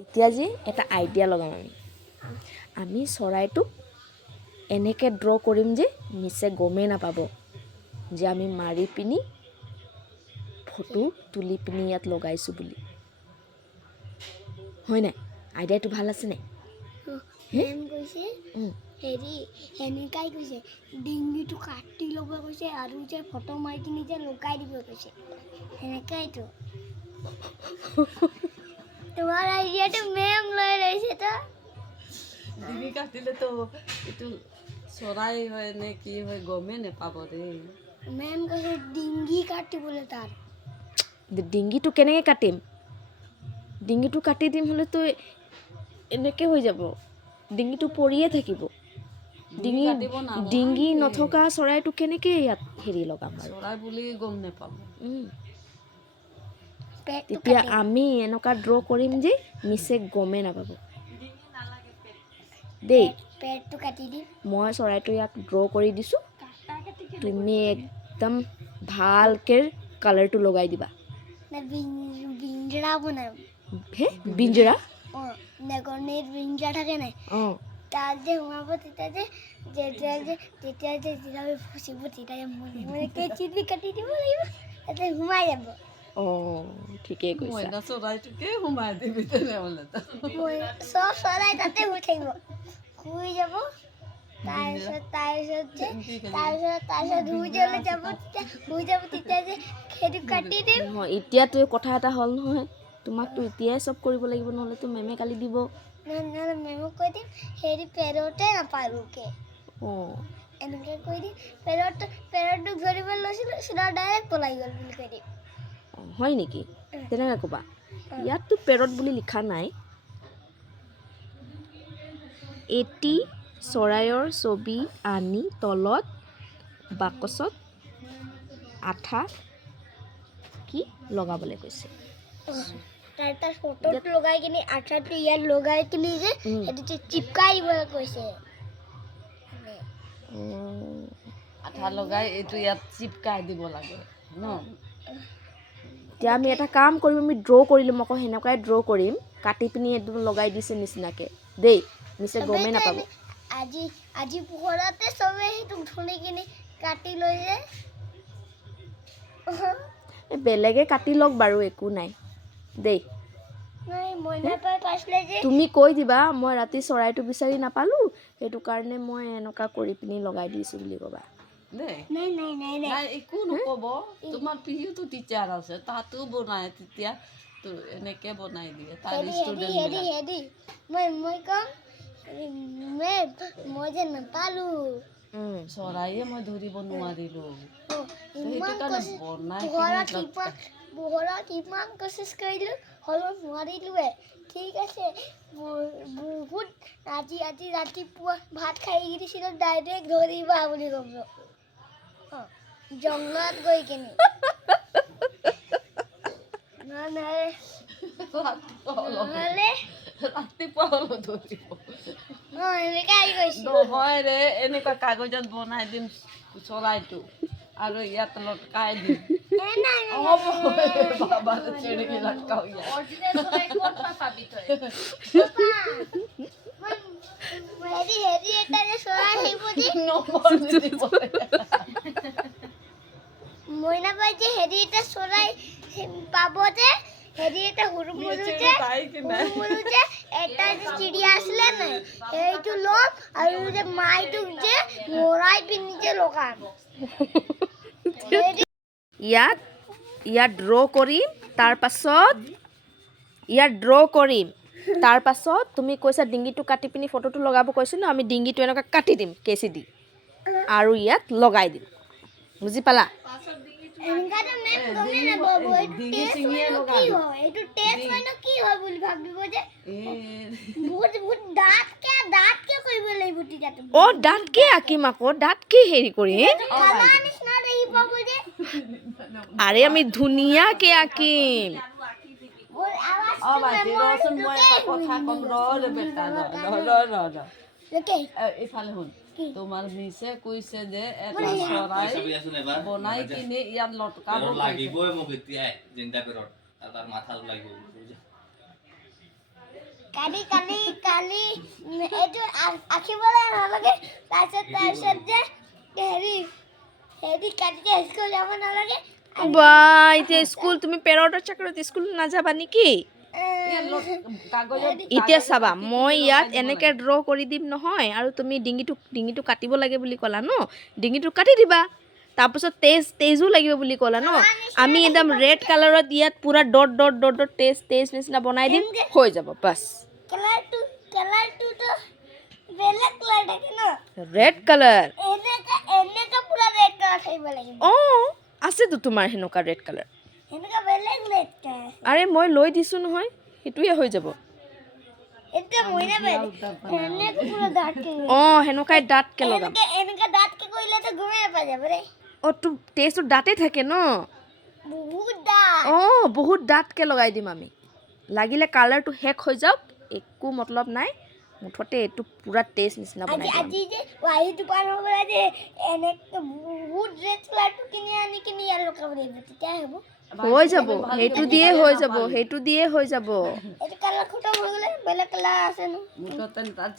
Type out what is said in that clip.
এতিয়া যে এটা আইডিয়া লগাম আমি চৰাইটোক এনেকৈ ড্ৰ কৰিম যে মিছে গমেই নাপাব যে আমি মাৰি পিনি ফটো তুলি পিনি ইয়াত লগাইছোঁ বুলি হয় নাই আইডিয়াটো ভাল আছে নাই মেম কৈছে হেৰি এনেকাই কৈছে ডিঙিটো কাটি ল'ব কৈছে আৰু যে ফটো মাৰি কিনি যে লগাই দিব কৈছে সেনেকাইতো তোমাৰ আইডিয়াটো মেম লৈ লৈছে তো ডিঙি কাটিলে তো এইটো চৰাই হয় নে কি হয় গমেই নাপাব দেই মেম কৈছে ডিঙি কাটিবলৈ তাৰ ডিঙিটো কেনেকৈ কাটিম ডিঙিটো কাটি দিম হ'লেতো এনেকৈ হৈ যাব ডিঙিটো পৰিয়ে থাকিব ডিঙি নথকা চৰাইটো কেনেকৈ ইয়াত হেৰি লগাম আৰু চৰাই বুলি গম নাপাব তেতিয়া আমি এনেকুৱা ড্ৰ কৰিম যে মিছে গমেই নাপাব দেই পেটটো কাটি দিম মই চৰাইটো ইয়াক ড্ৰ কৰি দিছোঁ তুমি একদম ভালকৈ কালাৰটো লগাই দিবা বিঞ্জৰা বনাম হে বিঞ্জৰা অঁ নেগনিৰ বিঞ্জৰা থাকে নাই অঁ তাত যে সোমাব তেতিয়া ফচিব তেতিয়া মই কেঁচি কাটি দিব লাগিব তাতে সোমাই যাব অঁ ঠিকেই কৈছা মইনা চৰাইটোকে সোমাই দিবি তেনেহ'লে চব চৰাই তাতে শুই থাকিব শুই যাব তাৰপিছত শুই যাব তেতিয়া যে সেইটো কাটি দিম নহয় এতিয়াতো কথা এটা হ'ল নহয় তোমাকতো এতিয়াই চব কৰিব লাগিব নহ'লেতো মেমে কালি দিব নহ'লে মেমক কৈ দিম হেৰি পেৰতে নাপালোকে অঁ এনেকৈ কৈ দিম পেৰটোক ধৰিব লৈছিলোঁ চিধা ডাইৰেক্ট পলাই গ'ল বুলি কৈ দিম হয় নেকি তেনেকৈ ক'বা ইয়াততো পেৰট বুলি লিখা নাই এটি চৰাইৰ ছবি আনি তলত বাকচত আঠা কি লগাবলৈ কৈছে তাৰ ফটোত লগাই কিনি আঠাটো ইয়াত লগাই কিনি যে সেইটো চিপকাই দিবলৈ কৈছে আঠা লগাই এইটো ইয়াত চিপকাই দিব লাগে ন এতিয়া আমি এটা কাম কৰিম আমি ড্ৰ কৰি ল'ম আকৌ সেনেকুৱাই ড্ৰ কৰিম কাটি পিনি একদম লগাই দিছে নিচিনাকৈ দেই মিছে গমেই নাপাব আজি পোহৰতে চবে সেইটো ধুনি কিনি কাটি লৈ যে বেলেগে কাটি লওক বাৰু একো নাই দেই তুমি কৈ দিবা মই ৰাতি চৰাইটো বিচাৰি নাপালোঁ সেইটো কাৰণে মই এনেকুৱা কৰি পিনি লগাই দিছোঁ বুলি ক'বা নাই একো নক'ব তোমাৰ পিহিটো টিচাৰ আছে তাতো বনাই তেতিয়া এনেকৈ বনাই দিয়ে তাৰ ষ্টুডেণ্ট মই কম মই যে নাপালোঁ চৰাইয়ে মই ধৰিব নোৱাৰিলোঁ পোহৰত ইমান কোচিছ কৰিলোঁ হ'লেও নোৱাৰিলোৱে ঠিক আছে বহুত আজি ৰাতিপুৱা ভাত খাই দিছিলোঁ ডাইৰেক্ট ধৰিবা বুলি ক'ব জংঘলত গৈ কিনি ৰাতিপুৱা হ'লেও ধৰিব এনেকৈ কৈছোঁ নহয় ৰে এনেকুৱা কাগজত বনাই দিম চৰাইটো আৰু ইয়াত লটকাই দিম বাবা চেৰি লটকাও হেৰি এটা যে চৰাই আহিব যে মইনা পাই যে হেৰি এটা চৰাই পাব যে হেৰি এটা সৰু মৰু যে এটা যে চিৰিয়া আছিলে নাই সেইটো ল'ম আৰু যে মাইটোক যে মৰাই পিনি যে লগাম ইয়াত ড্ৰ কৰিম তাৰ পাছত তুমি কৈছা ডিঙিটো কাটি পিনি ফটোটো লগাব কৈছোঁ ন আমি ডিঙিটো এনেকুৱা কাটি দিম কেঁচি দি আৰু ইয়াত লগাই দিম বুজি পালা অঁ দাঁতকে আঁকিম আকৌ দাঁতকে হেৰি কৰি আৰে আমি ধুনীয়াকৈ আঁকিম ৰচোন মই এটা কথা ক'ম বেটা এইফালে শুন তোমাৰ মিছে কৈছে যে এটা চৰাই বনাই কিনি ইয়াত লটকাব লাগিবই মোক এতিয়াই জিন্দা পেৰত তাৰ মাথা লাগিব কালি কালি কালি এইটো আঁকিবলৈ নালাগে তাৰপিছত যে হেৰি হেৰি কাটিকে স্কুল যাব নালাগে বা এতিয়া স্কুল তুমি পেৰটৰ চাকৰিত স্কুল নাযাবা নেকি কাগজত এতিয়া চাবা মই ইয়াত এনেকে ড্ৰ কৰি দিম নহয় আৰু তুমি ডিঙিটো কাটিব লাগে বুলি ক'লা ন ডিঙিটো কাটি দিবা তাৰপিছত তেজো লাগিব বুলি ক'লা ন আমি একদম ৰেড কালাৰত ইয়াত পুৰা ডট ডট ডট ডট তেজ নিচিনা বনাই দিম হৈ যাব বাছ কালাৰটো তো বেলেগ কালাৰ থাকে ন ৰেড কালাৰ এনেকা পুৰা ৰেড কালাৰ থাকিব লাগিব অঁ আছেতো তোমাৰ সেনেকুৱা ৰেড কালাৰ এনেকা বেলেগ ৰেড কালাৰ আৰে মই লৈ দিছোঁ নহয় সেইটোৱে হৈ যাব এতিয়া মই না এনেকা পুৰা ডাটকে অঁ সেনেকুৱাই ডাঠকৈ লগাম এনেকা ডাটকে কৰিলে তো গমেই নাপাই যাব ৰে অঁ তোৰ তেজটো ডাঠে থাকে ন বহুত ডাট অঁ বহুত ডাঠকৈ লগাই দিম আমি লাগিলে কালাৰটো শেষ হৈ যাওক একো মতলব নাই মুঠতে এইটো পুৰা তেজ নিচিনা বনাই দিম আজি যে ৱাই দোকান হ'ব যে এনেকা বহুত ৰেড কালাৰটো কিনি আনি কিনি ইয়াত লগাব লাগিব তেতিয়া হ'ব হৈ যাব সেইটো দিয়ে হৈ যাব সেইটো দিয়ে হৈ যাব এইটো কালাৰ খতম হৈ গ'লে বেলেগ কালাৰ আছে ন মুঠতে তাত